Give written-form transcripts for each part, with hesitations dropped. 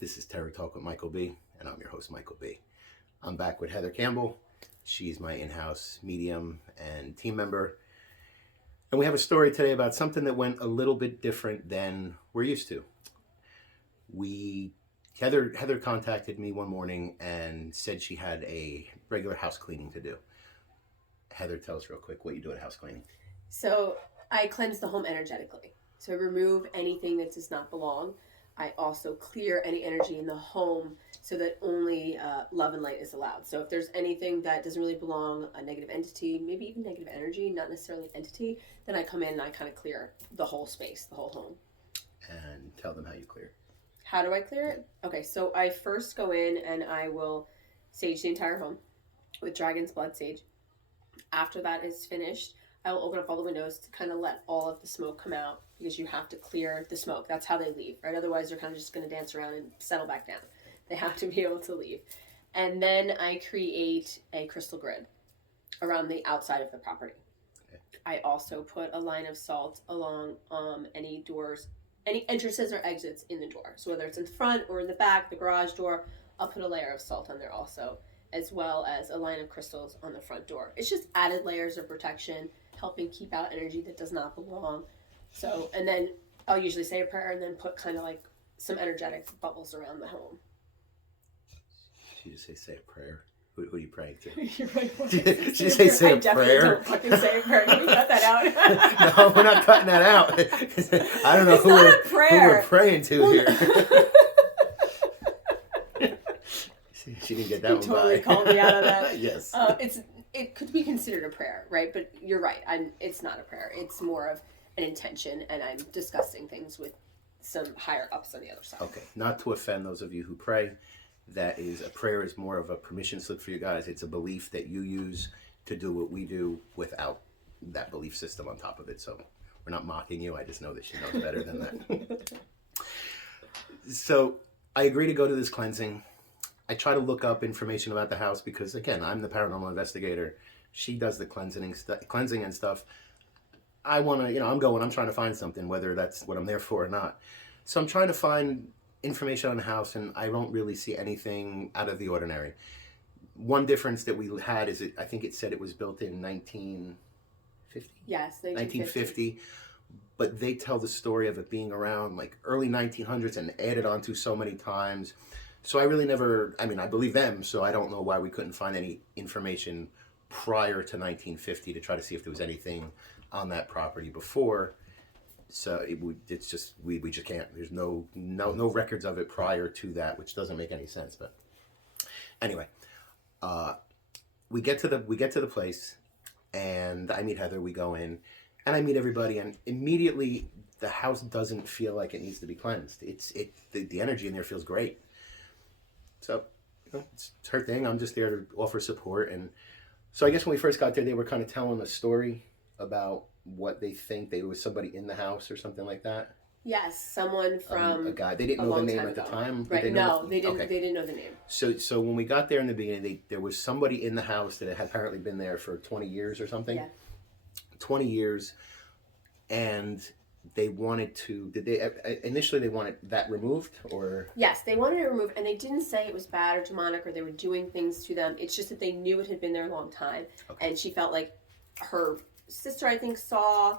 This is Terror Talk with Michael B, and I'm your host, Michael B. I'm back with Heather Campbell. She's my in-house medium and team member. And we have a story today about something that went a little bit different than we're used to. Heather contacted me one morning and said she had a regular house cleaning to do. Heather, tell us real quick what you do at house cleaning. So I cleanse the home energetically. So I remove anything that does not belong. I also clear any energy in the home so that only love and light is allowed. So if there's anything that doesn't really belong, a negative entity, maybe even negative energy, not necessarily an entity, then I come in and I kind of clear the whole space, the whole home. And tell them how you clear. How do I clear it? Okay, so I first go in and I will sage the entire home with dragon's blood sage. After that is finished, I will open up all the windows to kind of let all of the smoke come out, because you have to clear the smoke. That's how they leave, right? Otherwise, they're kind of just going to dance around and settle back down. They have to be able to leave. And then I create a crystal grid around the outside of the property. Okay. I also put a line of salt along any doors, any entrances or exits in the door. So whether it's in the front or in the back, the garage door, I'll put a layer of salt on there also, as well as a line of crystals on the front door. It's just added layers of protection, helping keep out energy that does not belong. So, and then I'll usually say a prayer and then put kind of like some energetic bubbles around the home. She just say a prayer. Who are you praying to? You're right. She just say a I definitely prayer. Don't fucking say a prayer. Can we cut that out? No, we're not cutting that out. I don't know It's who we're praying to here. She didn't get that one totally by. called me out of that. Yes. It could be considered a prayer, right? But you're right. It's not a prayer. It's more of an intention, and I'm discussing things with some higher ups on the other side. Okay. Not to offend those of you who pray. A prayer is more of a permission slip for you guys. It's a belief that you use to do what we do without that belief system on top of it. So we're not mocking you. I just know that she knows better than that. So I agree to go to this cleansing. I try to look up information about the house because, again, I'm the paranormal investigator. She does the cleansing and stuff. I'm trying to find something, whether that's what I'm there for or not. So I'm trying to find information on the house, and I don't really see anything out of the ordinary. One difference that we had is I think it said it was built in 1950? Yes, 1950. But they tell the story of it being around like early 1900s and added onto so many times. So I really I believe them, so I don't know why we couldn't find any information prior to 1950 to try to see if there was anything on that property before. So it's just, we just can't. There's no records of it prior to that, which doesn't make any sense. But anyway, we get to the place, and I meet Heather. We go in, and I meet everybody, and immediately the house doesn't feel like it needs to be cleansed. The energy in there feels great. So, it's her thing. I'm just there to offer support. And so I guess when we first got there, they were kind of telling a story about what they think. There was somebody in the house or something like that. Yes, someone from a guy. They didn't know the name at the time. Right? They didn't. Okay. They didn't know the name. So when we got there in the beginning, there was somebody in the house that had apparently been there for 20 years or something. Yeah. 20 years, and they wanted to. Initially they wanted that removed, or? Yes, they wanted it removed, and they didn't say it was bad or demonic or they were doing things to them. It's just that they knew it had been there a long time, and she felt like her sister, I think, saw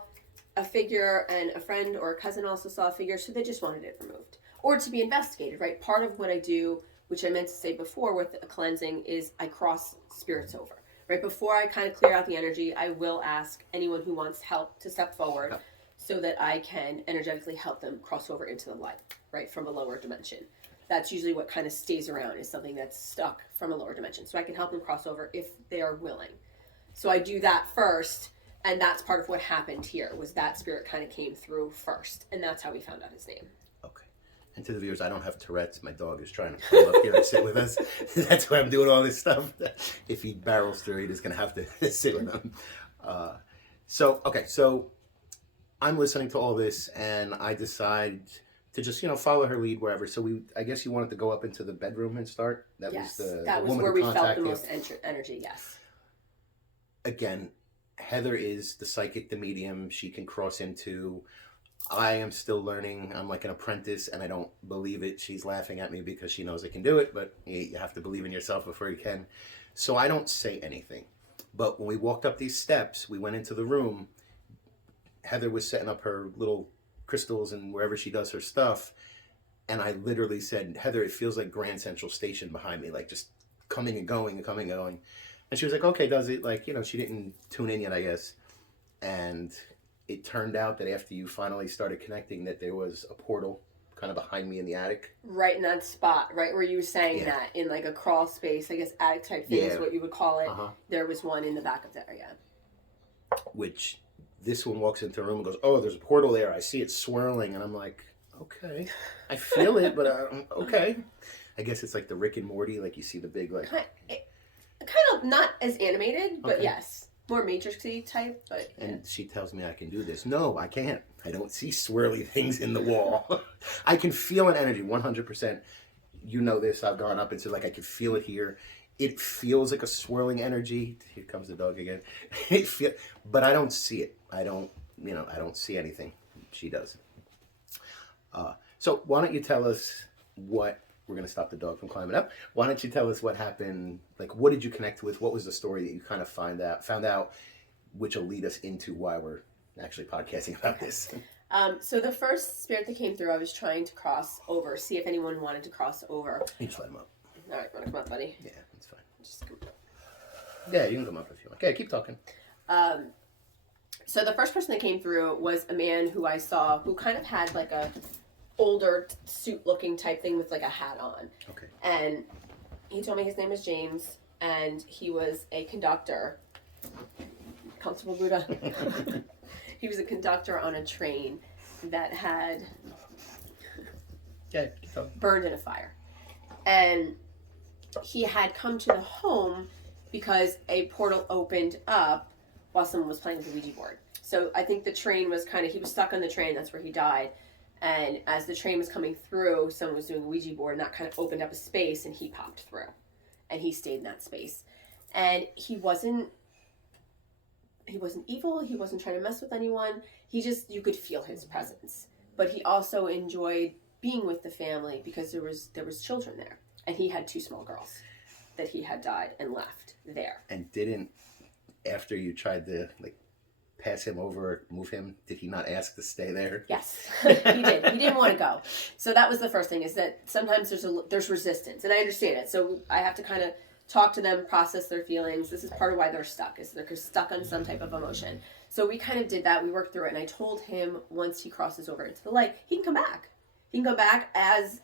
a figure, and a friend or a cousin also saw a figure, so they just wanted it removed or to be investigated. Right? Part of what I do, which I meant to say before with a cleansing, is I cross spirits over. Right before I kind of clear out the energy, I will ask anyone who wants help to step forward. So that I can energetically help them cross over into the light, right, from a lower dimension. That's usually what kind of stays around, is something that's stuck from a lower dimension. So I can help them cross over if they are willing. So I do that first, and that's part of what happened here, was that spirit kind of came through first, and that's how we found out his name. Okay. And to the viewers, I don't have Tourette's. My dog is trying to come up here and sit with us. That's why I'm doing all this stuff. If he barrels through, he's going to have to sit with him. So I'm listening to all this, and I decide to just, follow her lead wherever. So I guess you wanted to go up into the bedroom and start? That was where we felt the most energy, yes. Again, Heather is the psychic, the medium. She can cross into I am still learning. I'm like an apprentice, and I don't believe it. She's laughing at me because she knows I can do it, but you have to believe in yourself before you can. So I don't say anything. But when we walked up these steps, we went into the room. Heather was setting up her little crystals and wherever she does her stuff. And I literally said, Heather, it feels like Grand Central Station behind me, like just coming and going and coming and going. And she was like, okay, does it? Like, she didn't tune in yet, I guess. And it turned out that after you finally started connecting, that there was a portal kind of behind me in the attic. Right in that spot, right where you were saying that, in like a crawl space, I guess attic type thing is what you would call it. There was one in the back of there, Which this one walks into the room and goes, oh, there's a portal there. I see it swirling. And I'm like, okay. I feel it, but okay. I guess it's like the Rick and Morty, like you see the big, like... Kind of not as animated, but yes. More Matrix-y type, but... And she tells me I can do this. No, I can't. I don't see swirly things in the wall. I can feel an energy, 100%. You know this. I've gone up and said, like, I can feel it here. It feels like a swirling energy. Here comes the dog again. But I don't see it. I don't see anything. She does. So why don't you tell us what... We're going to stop the dog from climbing up. Why don't you tell us what happened? Like, what did you connect with? What was the story that you kind of found out, which will lead us into why we're actually podcasting about this? So the first spirit that came through, I was trying to cross over, see if anyone wanted to cross over. You just let him up. All right, want to come up, buddy? Yeah, that's fine. Just come up. Yeah, you can come up if you want. Okay, keep talking. So the first person that came through was a man who I saw who kind of had like a older suit looking type thing with like a hat on. Okay. And he told me his name is James and he was a conductor. Comfortable, Buddha? He was a conductor on a train that had burned in a fire. And he had come to the home because a portal opened up while someone was playing with the Ouija board. So I think the train was he was stuck on the train, that's where he died. And as the train was coming through, someone was doing a Ouija board, and that kind of opened up a space, and he popped through. And he stayed in that space. And he wasn't evil, he wasn't trying to mess with anyone. You could feel his presence. But he also enjoyed being with the family because there was children there. And he had 2 small girls that he had died and left there. And after you tried to, pass him over, move him, did he not ask to stay there? Yes, he did. He didn't want to go. So that was the first thing, is that sometimes there's resistance, and I understand it. So I have to kind of talk to them, process their feelings. This is part of why they're stuck, is they're stuck on some type of emotion. So we kind of did that. We worked through it, and I told him once he crosses over into the light, he can come back. He can come back as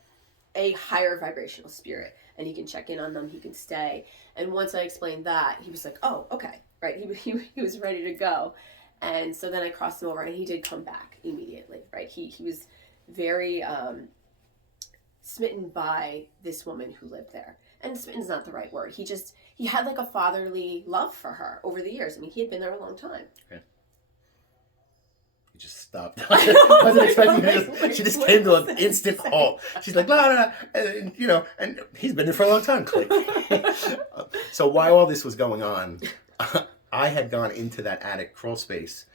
a higher vibrational spirit, and he can check in on them, he can stay. And once I explained that, he was like, oh, okay, right? He was ready to go. And so then I crossed him over, and he did come back immediately, right? He was very smitten by this woman who lived there. And smitten is not the right word. He had like a fatherly love for her over the years. I mean, he had been there a long time. Okay. He just stopped. I wasn't expecting she just came to an instant halt. She's like, blah, blah, blah, and he's been there for a long time. Click. So while all this was going on, I had gone into that attic crawl space,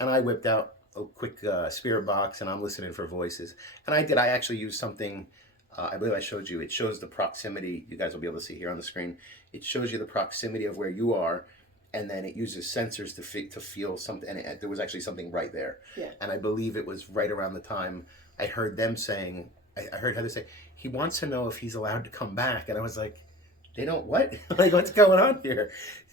and I whipped out a quick spirit box, and I'm listening for voices. And I actually used something, I believe I showed you. It shows the proximity. You guys will be able to see here on the screen. It shows you the proximity of where you are, and then it uses sensors to feel something. And there was actually something right there. Yeah. And I believe it was right around the time I heard them saying, I heard Heather say, he wants to know if he's allowed to come back. And I was like, they don't what? Like, what's going on here?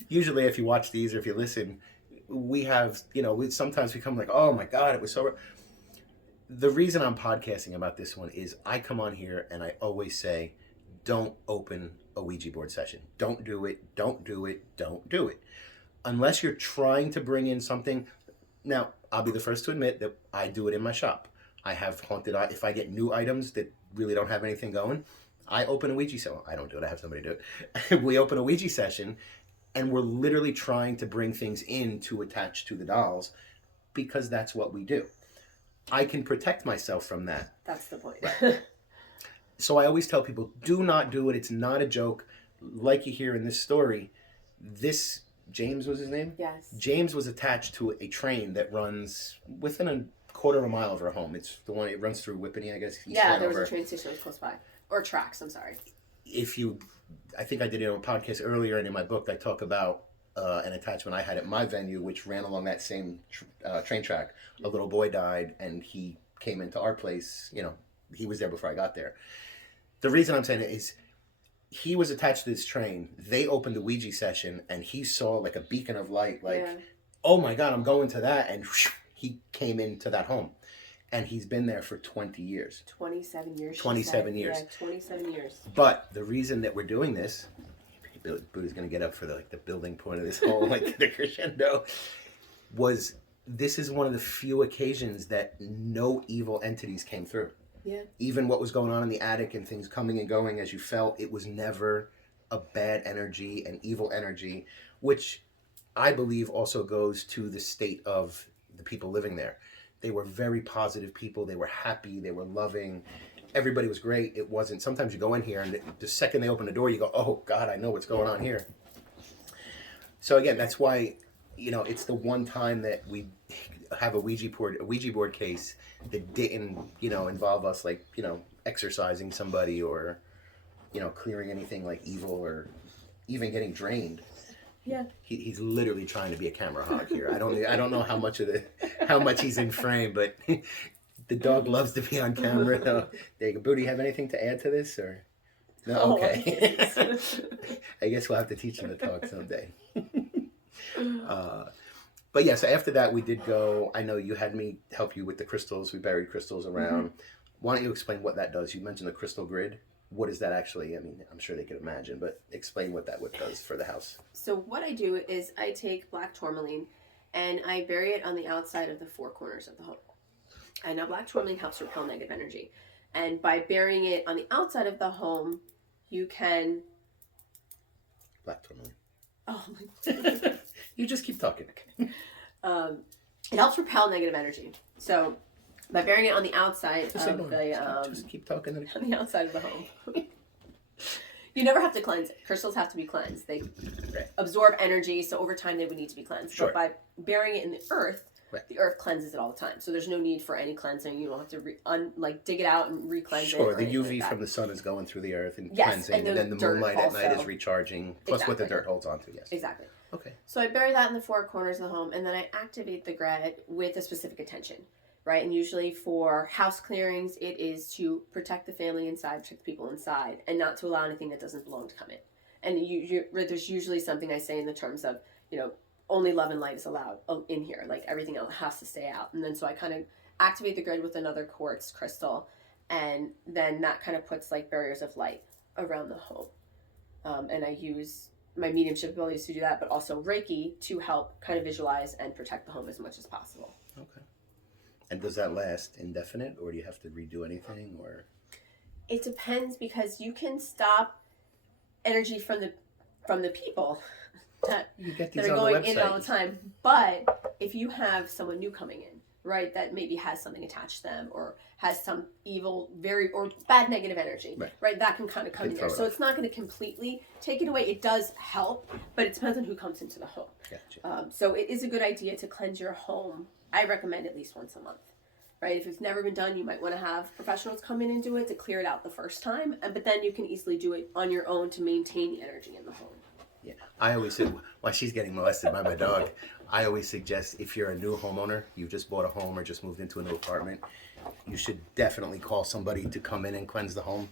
Usually if you watch these or if you listen, we have, sometimes we come like, oh my God, it was so... The reason I'm podcasting about this one is I come on here and I always say, don't open a Ouija board session. Don't do it. Don't do it. Don't do it. Unless you're trying to bring in something. Now, I'll be the first to admit that I do it in my shop. I have haunted, if I get new items that really don't have anything going, I open a Ouija session. I don't do it. I have somebody do it. We open a Ouija session, and we're literally trying to bring things in to attach to the dolls because that's what we do. I can protect myself from that. That's the point. So I always tell people, do not do it. It's not a joke. Like you hear in this story, James was his name? Yes. James was attached to a train that runs within a quarter of a mile of our home. It's the one, it runs through Whippany, I guess. Yeah, there was a train station that was close by. Or tracks, I'm sorry. I think I did it on a podcast earlier, and in my book I talk about an attachment I had at my venue, which ran along that same train track. A little boy died, and he came into our place. You know, he was there before I got there. The reason I'm saying it is he was attached to this train. They opened the Ouija session, and he saw like a beacon of light, like, oh my God, I'm going to that. And whoosh, he came into that home. And he's been there for 20 years. 27 years. 27 years. Yeah, 27 years. But the reason that we're doing this, Buddha's going to get up for the building point of this whole like the crescendo, was this is one of the few occasions that no evil entities came through. Yeah. Even what was going on in the attic and things coming and going as you felt, it was never a bad energy, an evil energy, which I believe also goes to the state of the people living there. They were very positive people. They were happy. They were loving. Everybody was great. It wasn't, sometimes you go in here and the second they open the door, you go, oh God, I know what's going on here. So again, that's why, you know, it's the one time that we have a Ouija board case that didn't, you know, involve us like, you know, exorcising somebody or, you know, clearing anything like evil or even getting drained. Yeah. He's literally trying to be a camera hog here. I don't know how much he's in frame, but the dog loves to be on camera. There you go. Boo, do you have anything to add to this or? No, okay. I guess we'll have to teach him to talk someday. But yeah, so after that we did go. I know you had me help you with the crystals. We buried crystals around. Why don't you explain what that does? You mentioned the crystal grid. What is that actually? I mean, I'm sure they could imagine, but explain what that does for the house. So what I do is I take black tourmaline and I bury it on the outside of the four corners of the home. And now black tourmaline helps repel negative energy. And by burying it on the outside of the home, you can... Black tourmaline. Oh my God. You just keep talking. It helps repel negative energy. So by burying it on the outside just keep talking. On the outside of the home. You never have to cleanse it. Crystals have to be cleansed. They absorb energy, so over time they would need to be cleansed. Sure. But by burying it in the earth, the earth cleanses it all the time. So there's no need for any cleansing. You don't have to dig it out and re-cleanse it. Sure, the UV from the sun is going through the earth and cleansing, and then the moonlight at night is recharging, plus what the dirt holds onto, yes. Exactly. Okay. So I bury that in the four corners of the home, and then I activate the grid with a specific intention. Right, and usually for house clearings, it is to protect the family inside, protect the people inside, and not to allow anything that doesn't belong to come in. And there's usually something I say in the terms of, you know, only love and light is allowed in here. Like everything else has to stay out. And then so I kind of activate the grid with another quartz crystal, and then that kind of puts like barriers of light around the home. And I use my mediumship abilities to do that, but also Reiki to help kind of visualize and protect the home as much as possible. Okay. And does that last indefinite, or do you have to redo anything, or? It depends, because you can stop energy from the people that are going in all the time. But if you have someone new coming in, right, that maybe has something attached to them or has some evil, or bad negative energy, right, that can kind of come in there. So it's not going to completely take it away. It does help, but it depends on who comes into the home. Gotcha. So it is a good idea to cleanse your home. I recommend at least once a month, right? If it's never been done, you might want to have professionals come in and do it to clear it out the first time, but then you can easily do it on your own to maintain the energy in the home. Yeah, I always say, while she's getting molested by my dog, I always suggest if you're a new homeowner, you just bought a home or just moved into a new apartment, you should definitely call somebody to come in and cleanse the home,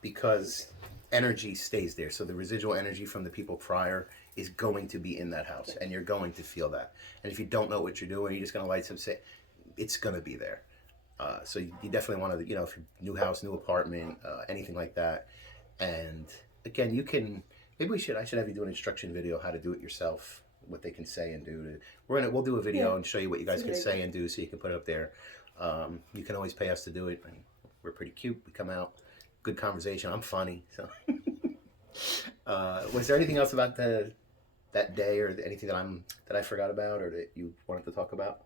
because energy stays there. So the residual energy from the people prior is going to be in that house, and you're going to feel that. And if you don't know what you're doing, you're just going to light some, it's going to be there. So you definitely want to, you know, if you're new house, new apartment, anything like that. And again, you can, maybe I should have you do an instruction video how to do it yourself, what they can say and do. We'll do a video and show you what you guys can say and do, so you can put it up there. You can always pay us to do it. I mean, we're pretty cute. We come out, good conversation. I'm funny. So, was there anything else about that day, or anything that I forgot about, or that you wanted to talk about?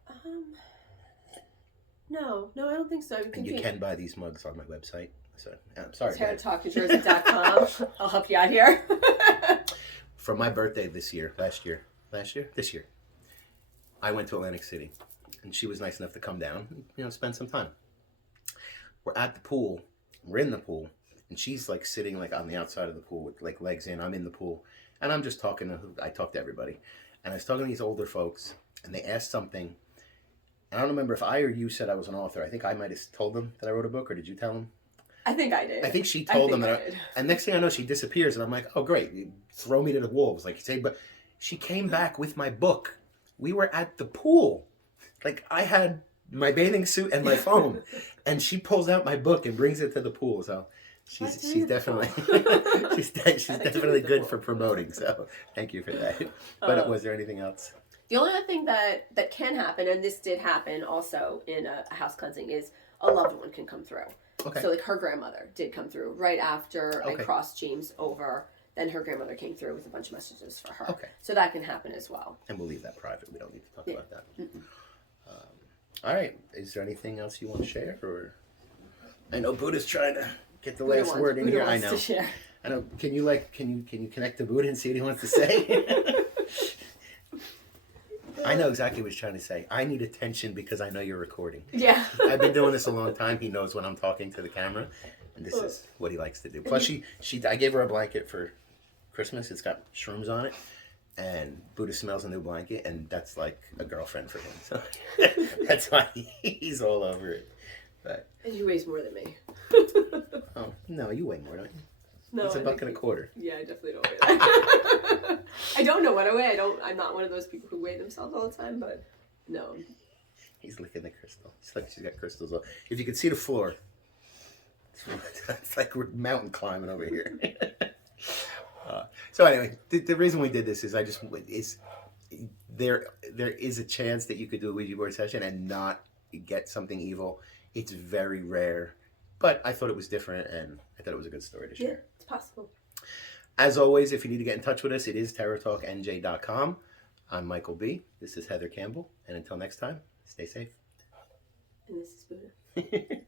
No, I don't think so. And you can buy these mugs on my website. So I'm sorry. TarotTalkNewJersey.com. I'll help you out here. For my birthday this year, I went to Atlantic City, and she was nice enough to come down and, spend some time. We're at the pool. We're in the pool, and she's like sitting like on the outside of the pool with like legs in. I'm in the pool, and I'm just talking to. I talk to everybody, and I was talking to these older folks, and they asked something. And I don't remember if I or you said I was an author. I think I might have told them that I wrote a book, or did you tell them? I think I did. I think she told them that. Did. And next thing I know, she disappears, and I'm like, oh great, you throw me to the wolves, like you say. But she came back with my book. We were at the pool, like I had my bathing suit and my phone, and she pulls out my book and brings it to the pool. So she's definitely she's definitely good for promoting. So thank you for that. But was there anything else? The only other thing that can happen, and this did happen also in a house cleansing, is a loved one can come through. Okay. So like her grandmother did come through right after I crossed James over. Then her grandmother came through with a bunch of messages for her. Okay. So that can happen as well. And we'll leave that private. We don't need to talk about that. All right. Is there anything else you want to share? Or I know Buddha's trying to get the last word in here. I know. I know. Can you connect to Buddha and see what he wants to say? I know exactly what he's trying to say. I need attention because I know you're recording. Yeah. I've been doing this a long time. He knows when I'm talking to the camera, and this is what he likes to do. Plus, I gave her a blanket for Christmas. It's got shrooms on it, and Buddha smells a new blanket, and that's like a girlfriend for him. So that's why he's all over it. But and he weighs more than me. oh no, you weigh more, don't you? No, it's $1.25. Yeah, I definitely don't weigh that. I don't know what I weigh. I'm not one of those people who weigh themselves all the time, but no. He's licking the crystal. It's like she's got crystals on. If you could see the floor, it's like we're mountain climbing over here. So anyway, the reason we did this is there is a chance that you could do a Ouija board session and not get something evil. It's very rare. But I thought it was different, and I thought it was a good story to share. Yeah, it's possible. As always, if you need to get in touch with us, it is terrortalknj.com. I'm Michael B. This is Heather Campbell. And until next time, stay safe. And this is Buddha.